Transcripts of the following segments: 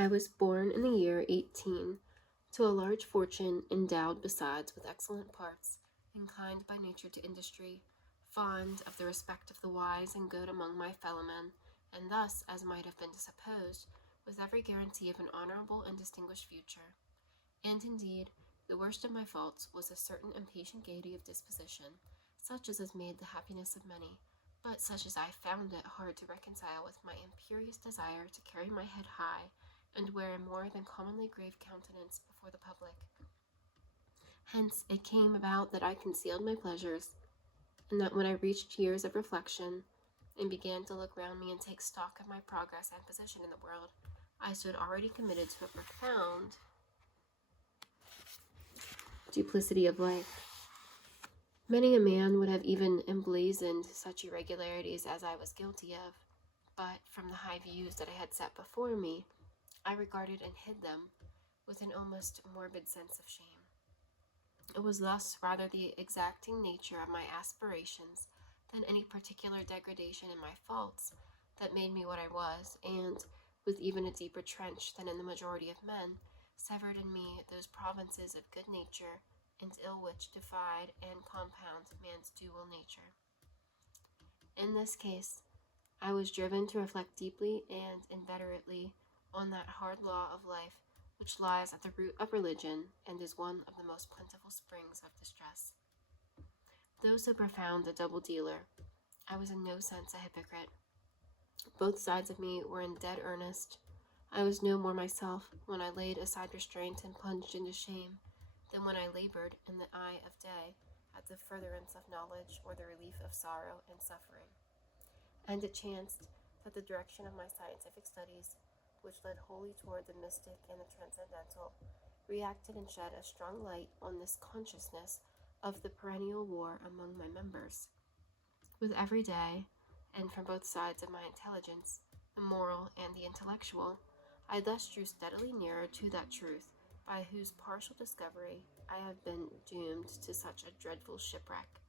I was born in the year 18 to a large fortune, endowed besides with excellent parts, inclined by nature to industry, fond of the respect of the wise and good among my fellowmen, and thus, as might have been supposed, with every guarantee of an honorable and distinguished future. And indeed, the worst of my faults was a certain impatient gaiety of disposition, such as has made the happiness of many, but such as I found it hard to reconcile with my imperious desire to carry my head high, and wear a more than commonly grave countenance before the public. Hence it came about that I concealed my pleasures, and that when I reached years of reflection, and began to look round me and take stock of my progress and position in the world, I stood already committed to a profound duplicity of life. Many a man would have even emblazoned such irregularities as I was guilty of, but from the high views that I had set before me, I regarded and hid them with an almost morbid sense of shame. It was thus rather the exacting nature of my aspirations than any particular degradation in my faults that made me what I was, and, with even a deeper trench than in the majority of men, severed in me those provinces of good nature and ill which divide and compound man's dual nature. In this case, I was driven to reflect deeply and inveterately on that hard law of life which lies at the root of religion and is one of the most plentiful springs of distress. Though so profound a double dealer, I was in no sense a hypocrite. Both sides of me were in dead earnest. I was no more myself when I laid aside restraint and plunged into shame than when I labored in the eye of day at the furtherance of knowledge or the relief of sorrow and suffering. And it chanced that the direction of my scientific studies, which led wholly toward the mystic and the transcendental, reacted and shed a strong light on this consciousness of the perennial war among my members. With every day, and from both sides of my intelligence, the moral and the intellectual, I thus drew steadily nearer to that truth by whose partial discovery I have been doomed to such a dreadful shipwreck,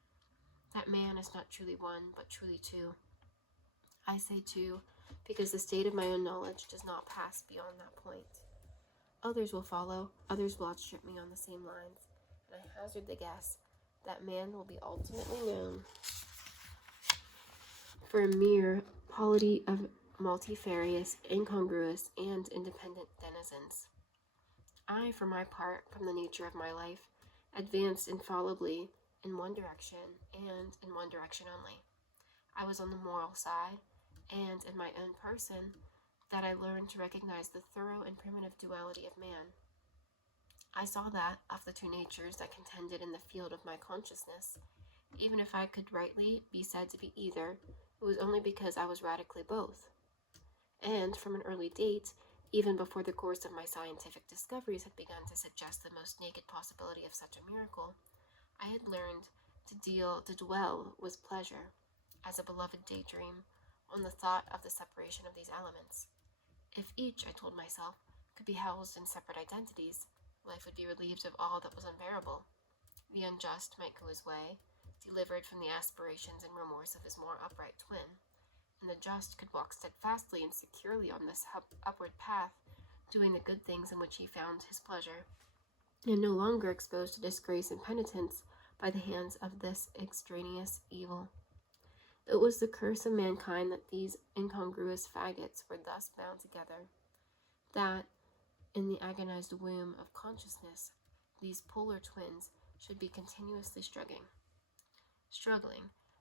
that man is not truly one, but truly two. I say two, because the state of my own knowledge does not pass beyond that point. Others will follow, others will outstrip me on the same lines, and I hazard the guess that man will be ultimately known for a mere polity of multifarious, incongruous, and independent denizens. I, for my part, from the nature of my life, advanced infallibly in one direction, and in one direction only. I was on the moral side, and in my own person, that I learned to recognize the thorough and primitive duality of man. I saw that, of the two natures that contended in the field of my consciousness, even if I could rightly be said to be either, it was only because I was radically both. And from an early date, even before the course of my scientific discoveries had begun to suggest the most naked possibility of such a miracle, I had learned to dwell with pleasure, as a beloved daydream, on the thought of the separation of these elements. If each, I told myself, could be housed in separate identities, life would be relieved of all that was unbearable. The unjust might go his way, delivered from the aspirations and remorse of his more upright twin, and the just could walk steadfastly and securely on this upward path, doing the good things in which he found his pleasure, and no longer exposed to disgrace and penitence by the hands of this extraneous evil. It was the curse of mankind that these incongruous faggots were thus bound together, that, in the agonized womb of consciousness, these polar twins should be continuously struggling.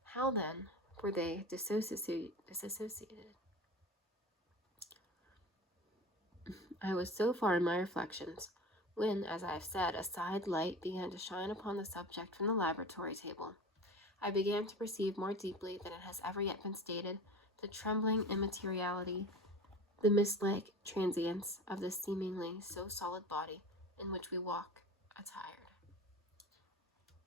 How, then, were they disassociated? I was so far in my reflections, when, as I have said, a side light began to shine upon the subject from the laboratory table. I began to perceive more deeply than it has ever yet been stated the trembling immateriality, the mist-like transience of this seemingly so solid body in which we walk attired.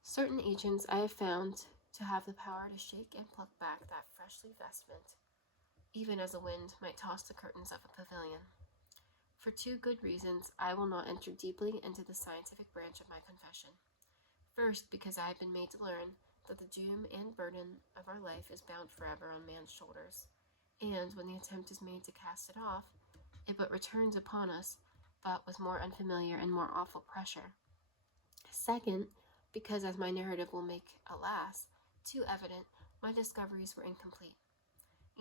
Certain agents I have found to have the power to shake and pluck back that freshly vestment, even as a wind might toss the curtains of a pavilion. For two good reasons, I will not enter deeply into the scientific branch of my confession. First, because I have been made to learn that the doom and burden of our life is bound forever on man's shoulders, and when the attempt is made to cast it off, it but returns upon us, but with more unfamiliar and more awful pressure. Second, because as my narrative will make, alas, too evident, my discoveries were incomplete.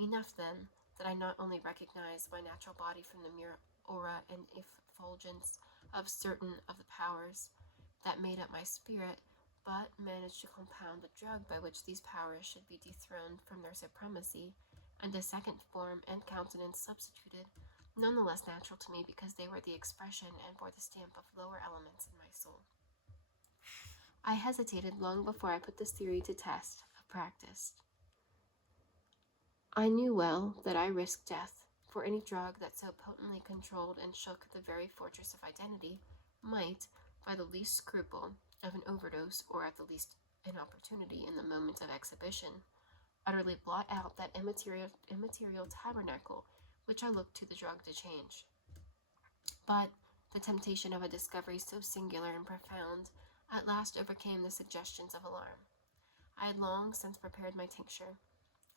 Enough, then, that I not only recognized my natural body from the mere aura and effulgence of certain of the powers that made up my spirit, but managed to compound the drug by which these powers should be dethroned from their supremacy, and a second form and countenance substituted, none the less natural to me because they were the expression and bore the stamp of lower elements in my soul. I hesitated long before I put this theory to test of practice. I knew well that I risked death, for any drug that so potently controlled and shook the very fortress of identity might, by the least scruple of an overdose or at the least inopportunity in the moment of exhibition, utterly blot out that immaterial tabernacle which I looked to the drug to change. But the temptation of a discovery so singular and profound at last overcame the suggestions of alarm. I had long since prepared my tincture.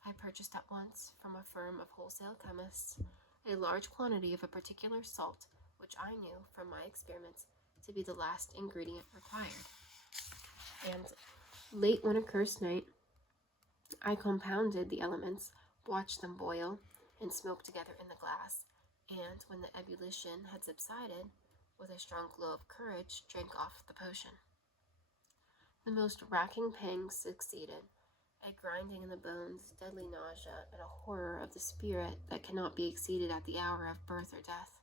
I purchased at once from a firm of wholesale chemists a large quantity of a particular salt which I knew from my experiments to be the last ingredient required. And late one accursed night, I compounded the elements, watched them boil and smoke together in the glass, and when the ebullition had subsided, with a strong glow of courage, drank off the potion. The most racking pangs succeeded, a grinding in the bones, deadly nausea, and a horror of the spirit that cannot be exceeded at the hour of birth or death.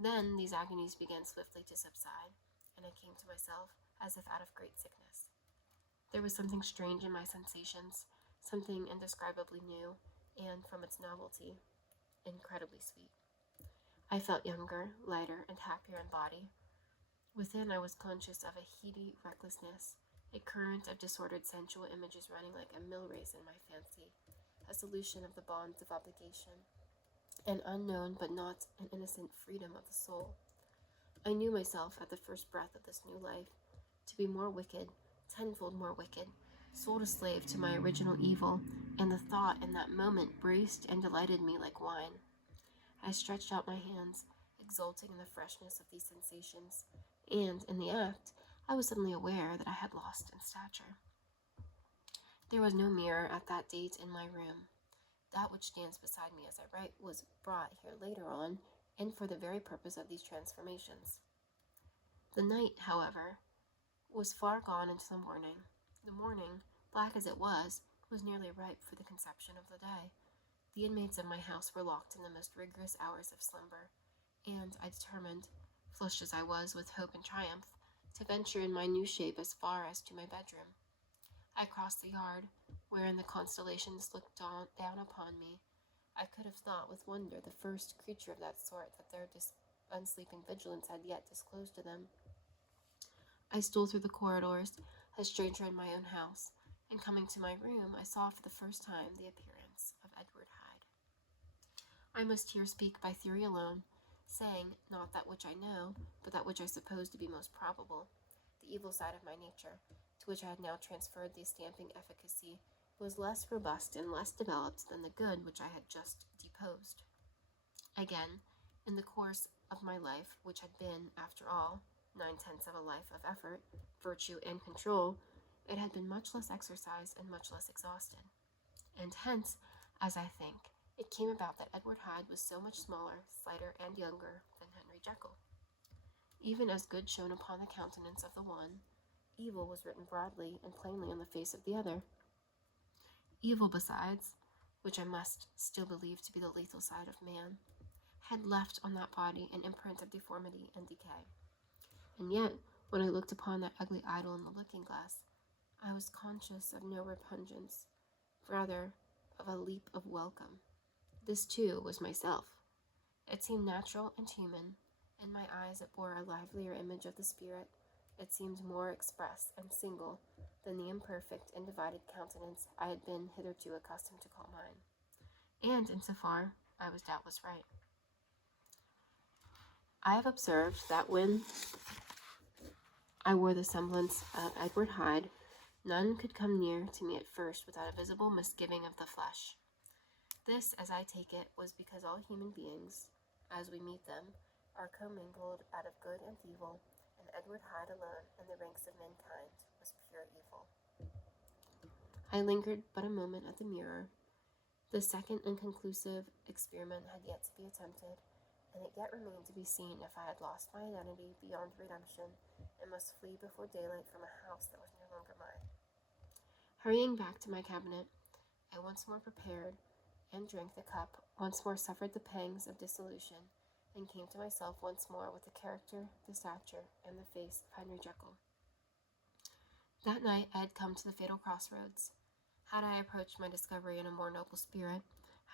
Then these agonies began swiftly to subside, and I came to myself as if out of great sickness. There was something strange in my sensations, something indescribably new, and, from its novelty, incredibly sweet. I felt younger, lighter, and happier in body. Within I was conscious of a heady recklessness, a current of disordered sensual images running like a mill race in my fancy, a solution of the bonds of obligation, an unknown but not an innocent freedom of the soul. I knew myself at the first breath of this new life to be more wicked, tenfold more wicked, sold a slave to my original evil, and the thought in that moment braced and delighted me like wine. I stretched out my hands, exulting in the freshness of these sensations, and, in the act, I was suddenly aware that I had lost in stature. There was no mirror at that date in my room. That which stands beside me as I write was brought here later on, and for the very purpose of these transformations. The night, however, was far gone into the morning. The morning, black as it was nearly ripe for the conception of the day. The inmates of my house were locked in the most rigorous hours of slumber, and I determined, flushed as I was with hope and triumph, to venture in my new shape as far as to my bedroom. I crossed the yard, wherein the constellations looked down upon me. I could have thought with wonder the first creature of that sort that their unsleeping vigilance had yet disclosed to them. I stole through the corridors, a stranger in my own house, and coming to my room, I saw for the first time the appearance of Edward Hyde. I must here speak by theory alone, saying not that which I know, but that which I suppose to be most probable. The evil side of my nature, to which I had now transferred the stamping efficacy, was less robust and less developed than the good which I had just deposed. Again, in the course of my life, which had been, after all, 9/10 of a life of effort, virtue, and control, it had been much less exercised and much less exhausted. And hence, as I think, it came about that Edward Hyde was so much smaller, slighter, and younger than Henry Jekyll. Even as good shone upon the countenance of the one, evil was written broadly and plainly on the face of the other. Evil, besides, which I must still believe to be the lethal side of man, had left on that body an imprint of deformity and decay. And yet, when I looked upon that ugly idol in the looking-glass, I was conscious of no repugnance, rather of a leap of welcome. This, too, was myself. It seemed natural and human. In my eyes it bore a livelier image of the spirit. It seemed more express and single than the imperfect and divided countenance I had been hitherto accustomed to call mine. And, insofar, I was doubtless right. I have observed that when I wore the semblance of Edward Hyde, none could come near to me at first without a visible misgiving of the flesh. This, as I take it, was because all human beings, as we meet them, are commingled out of good and evil, and Edward Hyde alone in the ranks of mankind was pure evil. I lingered but a moment at the mirror. The second and conclusive experiment had yet to be attempted, and it yet remained to be seen if I had lost my identity beyond redemption and must flee before daylight from a house that was no longer mine. Hurrying back to my cabinet, I once more prepared and drank the cup, once more suffered the pangs of dissolution, and came to myself once more with the character, the stature, and the face of Henry Jekyll. That night I had come to the fatal crossroads. Had I approached my discovery in a more noble spirit,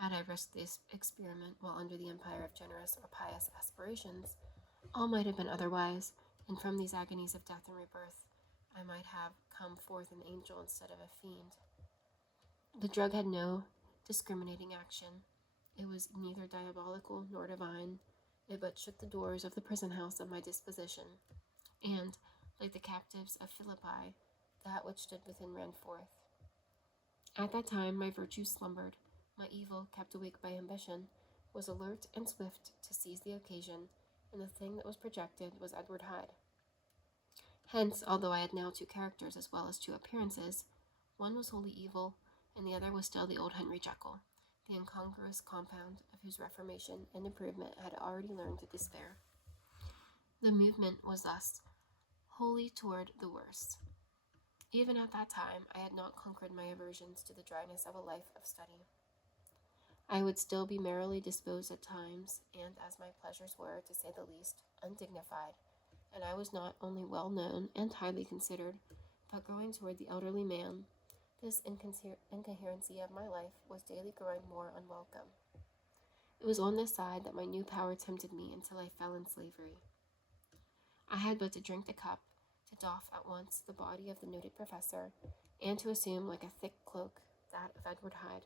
had I risked this experiment while under the empire of generous or pious aspirations, all might have been otherwise, and from these agonies of death and rebirth, I might have come forth an angel instead of a fiend. The drug had no discriminating action. It was neither diabolical nor divine. It but shook the doors of the prison house of my disposition, and, like the captives of Philippi, that which stood within ran forth. At that time my virtue slumbered, my evil, kept awake by ambition, was alert and swift to seize the occasion, and the thing that was projected was Edward Hyde. Hence, although I had now two characters as well as two appearances, one was wholly evil, and the other was still the old Henry Jekyll, the incongruous compound of whose reformation and improvement I had already learned to despair. The movement was thus wholly toward the worse. Even at that time, I had not conquered my aversions to the dryness of a life of study. I would still be merrily disposed at times, and as my pleasures were, to say the least, undignified, and I was not only well known and highly considered, but growing toward the elderly man, this incoherency of my life was daily growing more unwelcome. It was on this side that my new power tempted me until I fell in slavery. I had but to drink the cup, to doff at once the body of the noted professor, and to assume like a thick cloak that of Edward Hyde.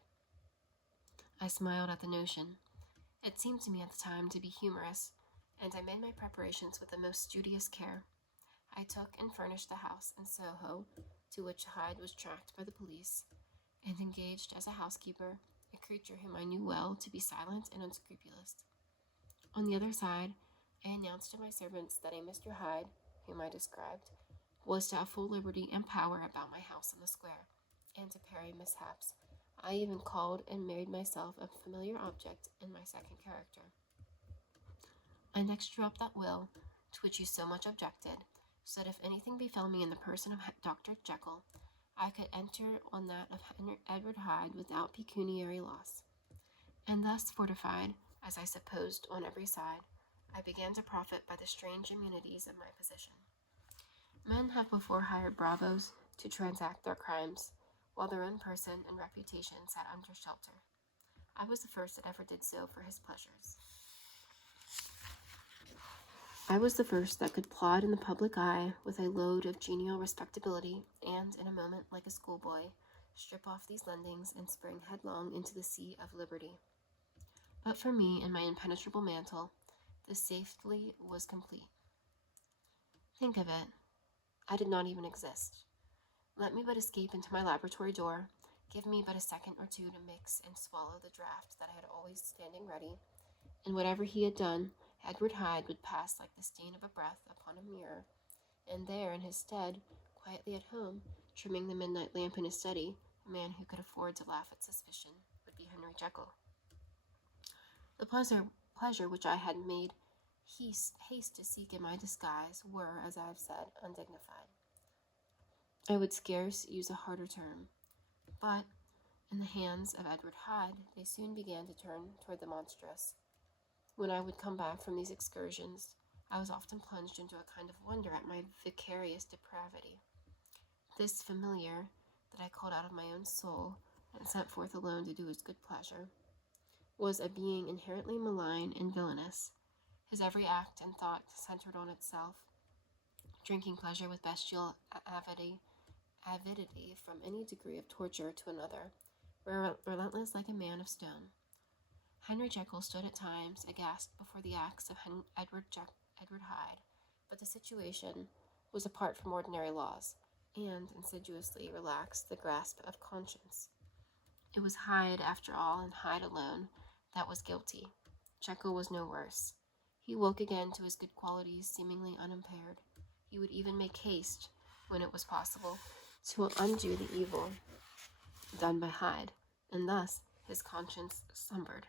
I smiled at the notion. It seemed to me at the time to be humorous, and I made my preparations with the most studious care. I took and furnished the house in Soho, to which Hyde was tracked by the police, and engaged as a housekeeper a creature whom I knew well to be silent and unscrupulous. On the other side, I announced to my servants that a Mr. Hyde, whom I described, was to have full liberty and power about my house in the square, and to parry mishaps. I even called and made myself a familiar object in my second character. I next drew up that will, to which you so much objected, so that if anything befell me in the person of Dr. Jekyll, I could enter on that of Edward Hyde without pecuniary loss. And thus fortified, as I supposed on every side, I began to profit by the strange immunities of my position. Men have before hired bravos to transact their crimes, while their own person and reputation sat under shelter. I was the first that ever did so for his pleasures. I was the first that could plod in the public eye with a load of genial respectability, and, in a moment, like a schoolboy, strip off these lendings and spring headlong into the sea of liberty. But for me and my impenetrable mantle, the safety was complete. Think of it. I did not even exist. Let me but escape into my laboratory door, give me but a second or two to mix and swallow the draught that I had always standing ready, and whatever he had done, Edward Hyde would pass like the stain of a breath upon a mirror, and there, in his stead, quietly at home, trimming the midnight lamp in his study, a man who could afford to laugh at suspicion would be Henry Jekyll. The pleasure which I had made haste to seek in my disguise were, as I have said, undignified. I would scarce use a harder term, but in the hands of Edward Hyde they soon began to turn toward the monstrous. When I would come back from these excursions, I was often plunged into a kind of wonder at my vicarious depravity. This familiar, that I called out of my own soul, and sent forth alone to do his good pleasure, was a being inherently malign and villainous. His every act and thought centered on itself, drinking pleasure with bestial avidity from any degree of torture to another, relentless like a man of stone. Henry Jekyll stood at times aghast before the acts of Edward Hyde, but the situation was apart from ordinary laws, and insidiously relaxed the grasp of conscience. It was Hyde, after all, and Hyde alone, that was guilty. Jekyll was no worse. He woke again to his good qualities, seemingly unimpaired. He would even make haste, when it was possible, to undo the evil done by Hyde, and thus his conscience slumbered.